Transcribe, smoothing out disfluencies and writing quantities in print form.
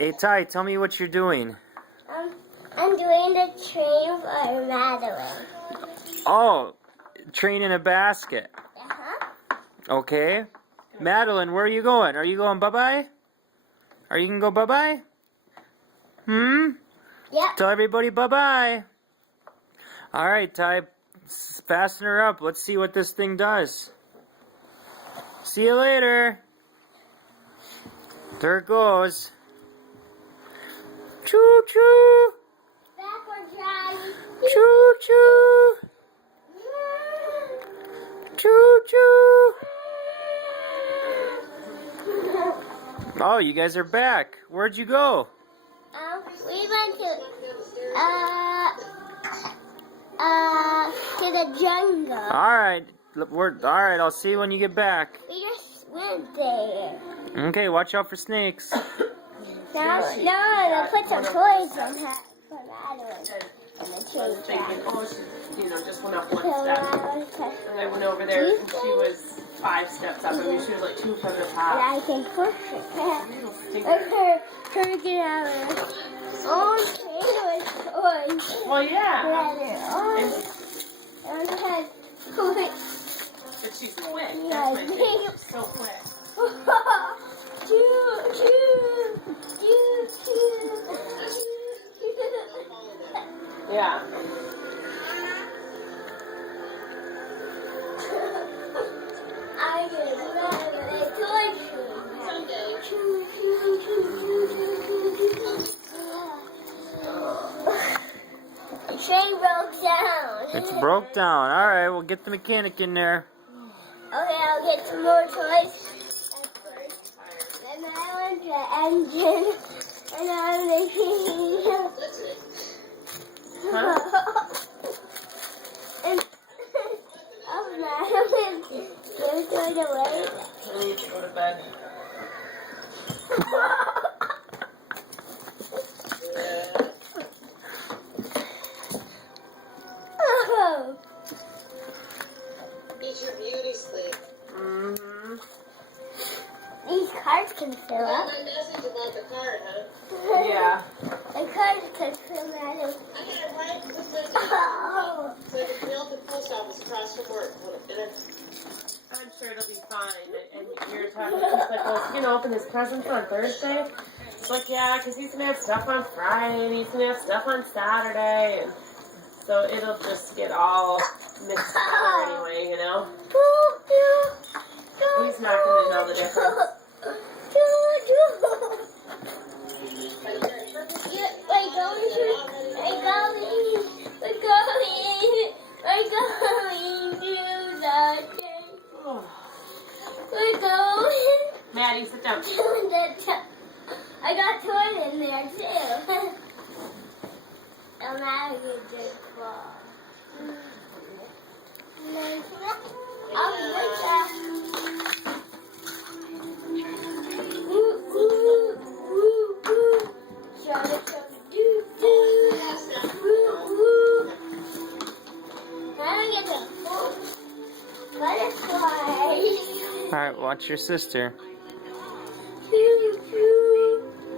Hey Ty, tell me what you're doing. I'm doing the train for Madeline. Oh, train in a basket. Uh-huh. Okay. Madeline, where are you going? Are you going bye-bye? Are you going to go bye-bye? Yep. Tell everybody bye-bye. All right, Ty, fasten her up. Let's see what this thing does. See you later. There it goes. Choo-choo. Backward drive. Choo-choo. Choo-choo. Oh, you guys are back. Where'd you go? We went to the jungle. All right. All right, I'll see you when you get back. We just went there. Okay, watch out for snakes. Now I'm gonna put some toys on her for Madeline. On the train track. Oh, she, just went up one So step. Madeline And I went over there and she was 5 steps up. I mean, she was like 2 feathers and high. I can push it. Little stinker. Look her trying to get out of there. Oh, with toys. Well, yeah. And it has toys. But she's quick. Yeah, That's my thing. She's so quick. Yeah. I just love the toy train. The train broke down. It's broke down. All right, we'll get the mechanic in there. Okay, I'll get some more toys. Then I want the engine. And I'm making and oh man, you're going away. I need to go to bed. Oh. Eat your beauty sleep. Mm-hmm. These cards can fill Got up. my message about the card, huh? Yeah. The cards can fill up. I got it right this minute. Oh. So I can mail to the post office across from work. I'm sure it'll be fine. And you're talking, he's like, well, you know, open his presents on Thursday. It's like, yeah, because he's going to have stuff on Friday, and he's going to have stuff on Saturday, and so it'll just get all mixed together anyway, you know? He's not going to know the difference. We're going. Maddie, sit down. I got toys in there too. No matter you just fall. I'll be right back. Butterflies. All right, watch your sister.